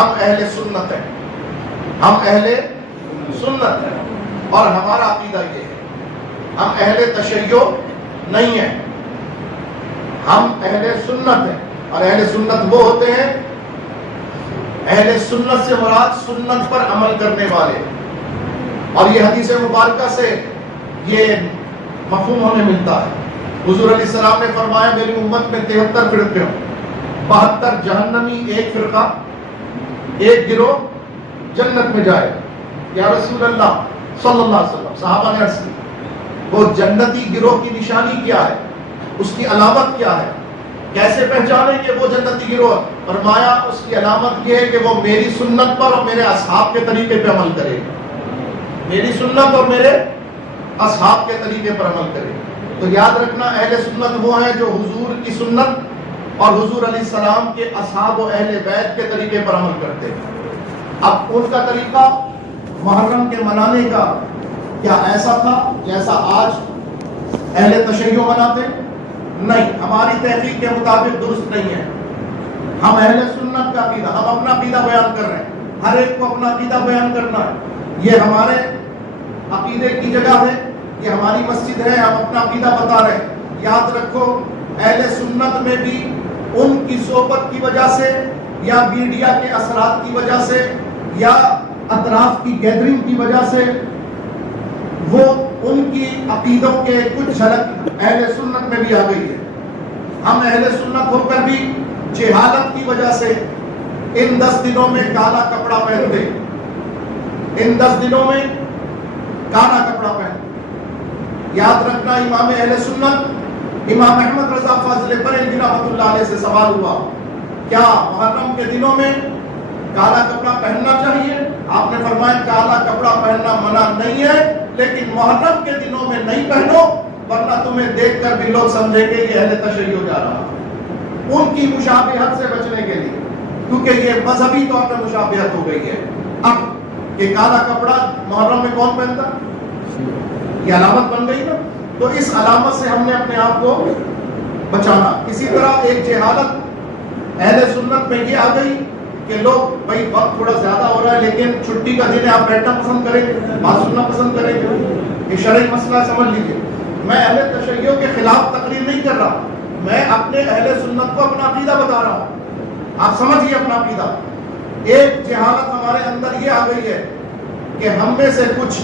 ہم اہل سنت ہیں، ہم اہل سنت ہیں، اور ہمارا عقیدہ یہ ہے، ہم اہل تشیع نہیں ہیں، ہم اہل سنت ہیں۔ اور اہل سنت وہ ہوتے ہیں، اہل سنت سے مراد سنت پر عمل کرنے والے، اور یہ حدیث مبارکہ سے یہ مفہوم ہمیں ملتا ہے۔ حضور علیہ السلام نے فرمایا میری امت میں 73 فرقے ہوں، 72 جہنمی، ایک فرقہ، ایک گروہ جنت میں جائے۔ یا رسول اللہ صلی اللہ علیہ وسلم، صحابہ نے عرض کی وہ جنتی گروہ کی نشانی کیا ہے، اس کی علامت کیا ہے، کیسے پہچانیں کہ وہ جنتی گروہ؟ فرمایا اس کی علامت یہ ہے کہ وہ میری سنت پر اور میرے اصحاب کے طریقے پہ عمل کرے، میری سنت اور میرے اصحاب کے طریقے پر عمل کرے۔ تو یاد رکھنا اہل سنت وہ ہیں جو حضور کی سنت اور حضور علیہ السلام کے اصحاب و اہل بیت کے طریقے پر عمل کرتے ہیں۔ اب ان کا طریقہ محرم کے منانے کا کیا ایسا تھا جیسا آج اہل تشیع مناتے؟ نہیں، ہماری تحقیق کے مطابق درست نہیں ہے۔ ہم اہل سنت کا عقیدہ، ہم اپنا عقیدہ بیان کر رہے ہیں، ہر ایک کو اپنا عقیدہ بیان کرنا ہے، یہ ہمارے عقیدے کی جگہ ہے، یہ ہماری مسجد ہے، ہم اپنا عقیدہ بتا رہے ہیں۔ یاد رکھو اہل سنت میں بھی ان کی صحبت کی وجہ سے یا میڈیا کے اثرات کی وجہ سے یا اطراف کی گیدرنگ کی وجہ سے وہ ان کی عقیدوں کے کچھ جھلک اہل سنت میں بھی آ گئی ہے۔ ہم اہل سنت ہو کر بھی جہالت کی وجہ سے ان 10 دنوں میں کالا کپڑا پہنتے، ان 10 دنوں میں کالا کپڑا پہنتے۔ یاد رکھنا امام اہل سنت امام احمد رضا فاضل بریلوی رحمۃ اللہ علیہ سے سوال ہوا کیا محرم کے دنوں میں کالا کپڑا پہننا چاہیے؟ آپ نے فرمایا کالا کپڑا پہننا منع نہیں ہے، لیکن محرم کے دنوں میں نہیں پہنو ورنہ تمہیں دیکھ کر بھی لوگ سمجھیں گے یہ اہل تشیع جا رہا ہے، ان کی مشابہت سے بچنے کے لیے، کیونکہ یہ مذہبی طور پر مشابہت ہو گئی ہے۔ اب یہ کالا کپڑا محرم میں کون پہنتا؟ یہ علامت بن گئی نا، تو اس علامت سے ہم نے اپنے آپ کو بچانا۔ اسی طرح ایک جہالت اہل سنت میں یہ آ گئی کہ لوگ بھائی وقت تھوڑا زیادہ ہو رہا ہے لیکن چھٹی کا دن ہے، آپ بیٹھنا پسند کریں گے، بات سننا پسند کریں گے، یہ شرعی مسئلہ سمجھ لیجیے۔ میں اہل تشیع کے خلاف تقریر نہیں کر رہا، میں اپنے اہل سنت کو اپنا عقیدہ بتا رہا ہوں، آپ سمجھیے اپنا عقیدہ۔ ایک جہالت ہمارے اندر یہ آ گئی ہے کہ ہم میں سے کچھ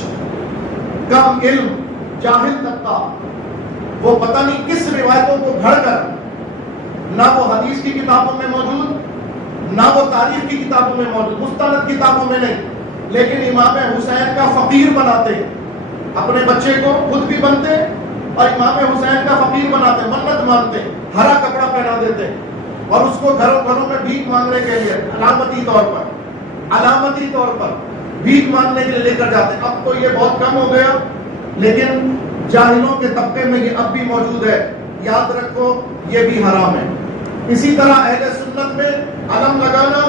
کم علم جاہل طبقہ وہ پتہ نہیں کس روایتوں کو گھڑ کر نہ وہ حدیث کی کتابوں میں موجود، نہ وہ تاریخ کی کتابوں میں موجود، مستند کتابوں میں نہیں، لیکن امام حسین کا فقیر بناتے، اپنے بچے کو خود بھی بنتے اور امام حسین کا فقیر بناتے، منت مانتے، ہرا کپڑا پہنا دیتے اور اس کو گھروں میں بھیک مانگنے کے لیے علامتی طور پر بھیک مانگنے کے لیے لے کر جاتے۔ اب تو یہ بہت کم ہو گیا لیکن جاہلوں کے طبقے میں یہ اب بھی موجود ہے، یاد رکھو یہ بھی حرام ہے۔ اسی طرح اہل سنت میں علم لگانا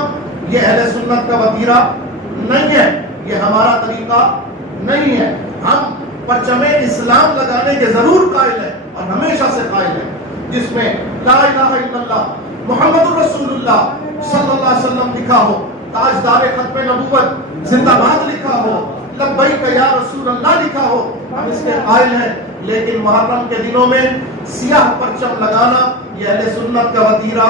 یہ اہل سنت کا وتیرہ نہیں ہے، یہ ہمارا طریقہ نہیں ہے۔ ہم پرچم اسلام لگانے کے ضرور قائل ہیں اور ہمیشہ سے قائل ہیں، جس میں لا الہ الا اللہ محمد رسول اللہ صلی اللہ علیہ وسلم لکھا ہو، تاجدار ختم نبوت زندہ باد لکھا ہو، لبیک یا رسول اللہ لکھا ہو، ہم اس کے قائل ہیں۔ لیکن محرم کے دنوں میں سیاہ پرچم لگانا یہ اہل سنت کا وتیرہ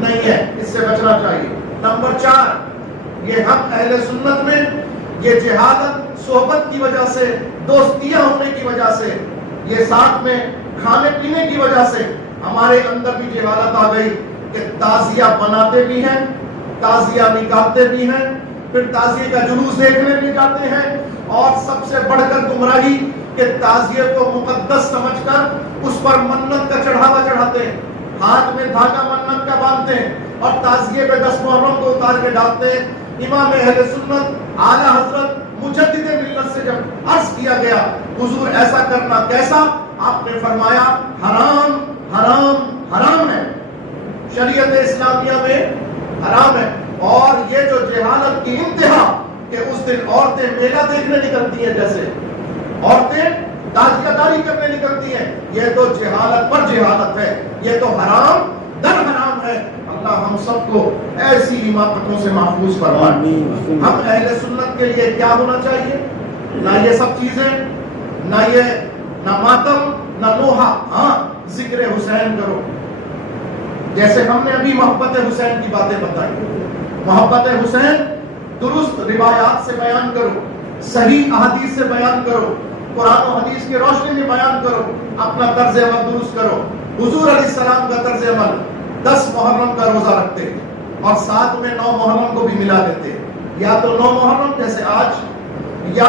نہیں ہے، اس سے بچنا چاہیے۔ نمبر 4، یہ ہم اہل سنت میں یہ جہالت صحبت کی وجہ سے، دوستیاں ہونے کی وجہ سے، یہ ساتھ میں کھانے پینے کی وجہ سے ہمارے اندر بھی جہالت آ گئی کہ تعزیہ بناتے بھی ہیں، تعزیہ نکالتے بھی ہیں، پھر تعزیے کا جلوس دیکھنے بھی جاتے ہیں، اور سب سے بڑھ کر گمراہی کہ تعزیے کو مقدس سمجھ کر اس پر منت کا چڑھاوا چڑھاتے ہیں، ہاتھ میں دھاگا منت کا باندھتے ہیں اور تعزیے پہ 10 محرم کو اتار کے ڈالتے ہیں۔ امام اہل سنت اعلیٰ حضرت مجدد ملت سے جب عرض کیا گیا حضور ایسا کرنا کیسا، آپ نے فرمایا حرام حرام حرام ہے، شریعت اسلامیہ میں حرام ہے۔ اور یہ جو جہالت کی انتہا کہ اس دن عورتیں میلہ دیکھنے نکلتی ہیں، جیسے عورتیں تازیہ داری کرنے نکلتی ہیں، یہ تو جہالت پر جہالت ہے، یہ تو حرام در حرام ہے۔ اللہ ہم سب کو ایسی حماقتوں سے محفوظ فرمائے. ہم اہل سنت کے لیے کیا ہونا چاہیے؟ نہ یہ سب چیزیں، نہ ماتم، نہ لوہا. ہاں ذکر حسین کرو، جیسے ہم نے ابھی محبت حسین کی باتیں بتائی. محبت حسین درست روایات سے بیان کرو، صحیح احادیث سے بیان کرو، قرآن و حدیث کی روشنی میں بیان کرو، اپنا طرز عمل درست کرو. حضور علیہ السلام کا طرز عمل 10 محرم کا روزہ رکھتے اور ساتھ میں 9 محرم کو بھی ملا دیتے. یا تو 9 محرم جیسے آج، یا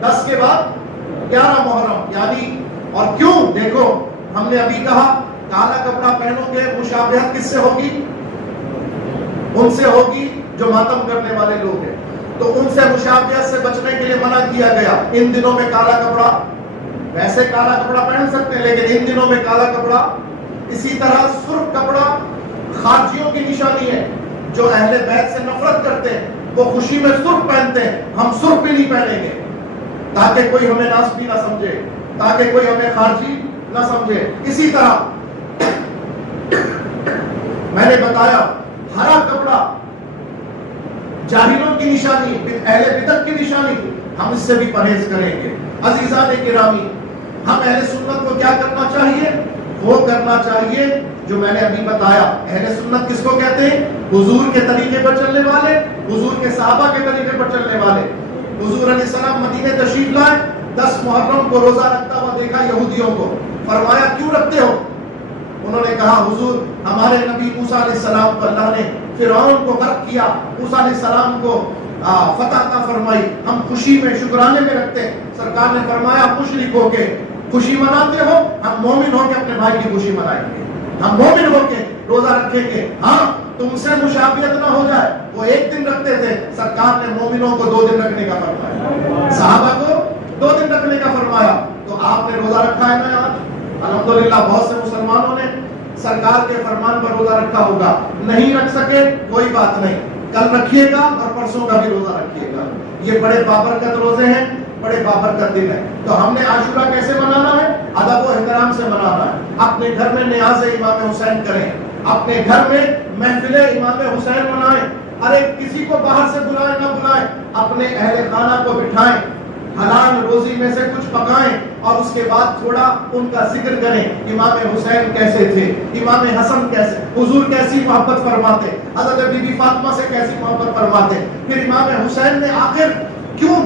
10 کے بعد 11 محرم یعنی. اور کیوں؟ دیکھو ہم نے ابھی کہا کالا کپڑا پہنو گے، مشابہت کس سے ہوگی؟ ان سے ہوگی جو ماتم کرنے والے لوگ ہیں. تو ان سے مشابہت سے بچنے کے لیے منع کیا گیا. ان دنوں میں کالا کپڑا، ویسے کالا کپڑا پہن سکتے ہیں لیکن ان دنوں میں کالا کپڑا. اسی طرح سرخ کپڑا خارجیوں کی نشانی ہے. جو اہل بیت سے نفرت کرتے ہیں وہ خوشی میں سرخ پہنتے ہیں. ہم سرخ بھی نہیں پہنیں گے تاکہ کوئی ہمیں ناسبی نہ سمجھے، تاکہ کوئی ہمیں خارجی نہ سمجھے. اسی طرح میں نے بتایا ہرا کپڑا جاہلوں کی نشانی، اہل بدعت کی نشانی. ہم اس سے بھی پرہیز کریں گے. عزیزان گرامی، ہم اہل سنت کو کیا کرنا چاہیے؟ وہ کرنا چاہیے جو میں نے ابھی بتایا. اہل سنت کس کو کہتے ہیں؟ حضور کے طریقے پر چلنے والے، حضور کے صحابہ کے طریقے پر چلنے والے. حضور علیہ السلام مدینے تشریف لائے، 10 محرم کو روزہ رکھتا ہوا دیکھا یہودیوں کو. فرمایا کیوں رکھتے ہو؟ انہوں نے کہا حضور ہمارے نبی موسیٰ علیہ السلام کو اللہ نے فرعون کو غرق کیا، موسیٰ علیہ السلام کو فتح عطا فرمائی، ہم خوشی میں شکرانے میں رکھتے ہیں. سرکار نے فرمایا مشرک ہو کے خوشی مناتے ہو، ہم مومن ہو کے اپنے بھائی کی خوشی منائیں گے، ہم مومن ہو کے روزہ رکھیں گے. ہاں تم سے مشابہت نہ ہو جائے. وہ 1 دن رکھتے تھے، سرکار نے مومنوں کو 2 دن رکھنے کا فرمایا، صحابہ کو 2 دن رکھنے کا فرمایا. تو آپ نے روزہ رکھا ہے نا آج؟ الحمدللہ بہت سے مسلمانوں نے سرکار کے فرمان پر روزہ رکھا ہوگا. نہیں رکھ سکے کوئی بات نہیں، کل رکھیے گا اور پرسوں کا بھی روزہ رکھیے گا. یہ بڑے بابرکت روزے ہیں، بڑے بابرکت دن ہے. تو ہم نے عاشورہ کیسے منانا ہے؟ ادب و احترام سے منانا ہے. اپنے گھر میں نیاز امام حسین کریں، اپنے گھر میں محفل امام حسین منائیں. ارے کسی کو باہر سے بلائیں نہ بلائیں، اپنے اہل خانہ کو بٹھائیں، حلال روزی میں سے کچھ پکائیں اور اس کے بعد تھوڑا ان کا ذکر کریں. امام حسین کیسے تھے، امام حسن کیسے، حضور کیسی محبت فرماتے، حضرت بی بی فاطمہ سے کیسی محبت فرماتے. پھر امام حسین نے آخر کیوں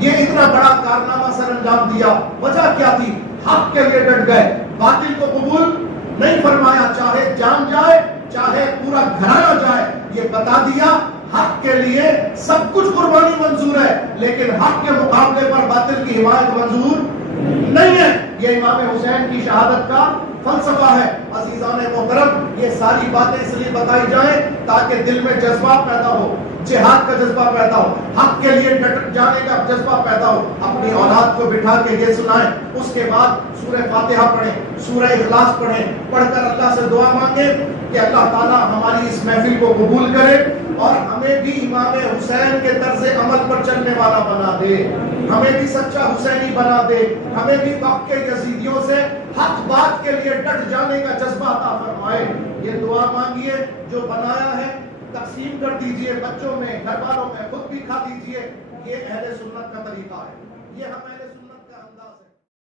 یہ اتنا بڑا کارنامہ سر انجام دیا؟ وجہ کیا تھی؟ حق کے لیے ڈٹ گئے، باطل کو قبول نہیں فرمایا. چاہے جان جائے چاہے پورا گھرانہ جائے، یہ بتا دیا حق کے لیے سب کچھ قربانی منظور ہے لیکن حق کے مقابلے پر باطل کی حمایت منظور نہیں ہے. یہ امام حسین کی شہادت کا فلسفہ ہے. عزیزان محترم، یہ ساری باتیں اس لیے بتائی جائیں تاکہ دل میں جذبہ پیدا ہو، جہاد کا جذبہ پیدا ہو، حق کے لیے ڈٹ جانے کا جذبہ پیدا ہو. اپنی اولاد کو بٹھا کے یہ سنائیں، اس کے بعد سورہ فاتحہ پڑھیں، سورہ اخلاص پڑھیں، پڑھ کر اللہ سے دعا مانگیں کہ اللہ تعالیٰ ہماری اس محفل کو قبول کرے اور ہمیں بھی امام حسین کے طرز عمل پر چلنے والا بنا دے، ہمیں بھی سچا حسینی بنا دے، ہمیں بھی وقت کے یزیدیوں سے حق بات کے لیے ڈٹ جانے کا جذبہ عطا فرمائے. یہ دعا مانگیے. جو بنایا ہے تقسیم کر دیجئے، بچوں میں، گھر والوں میں، خود بھی کھا دیجئے. یہ اہل سنت کا طریقہ ہے. یہ ہمیں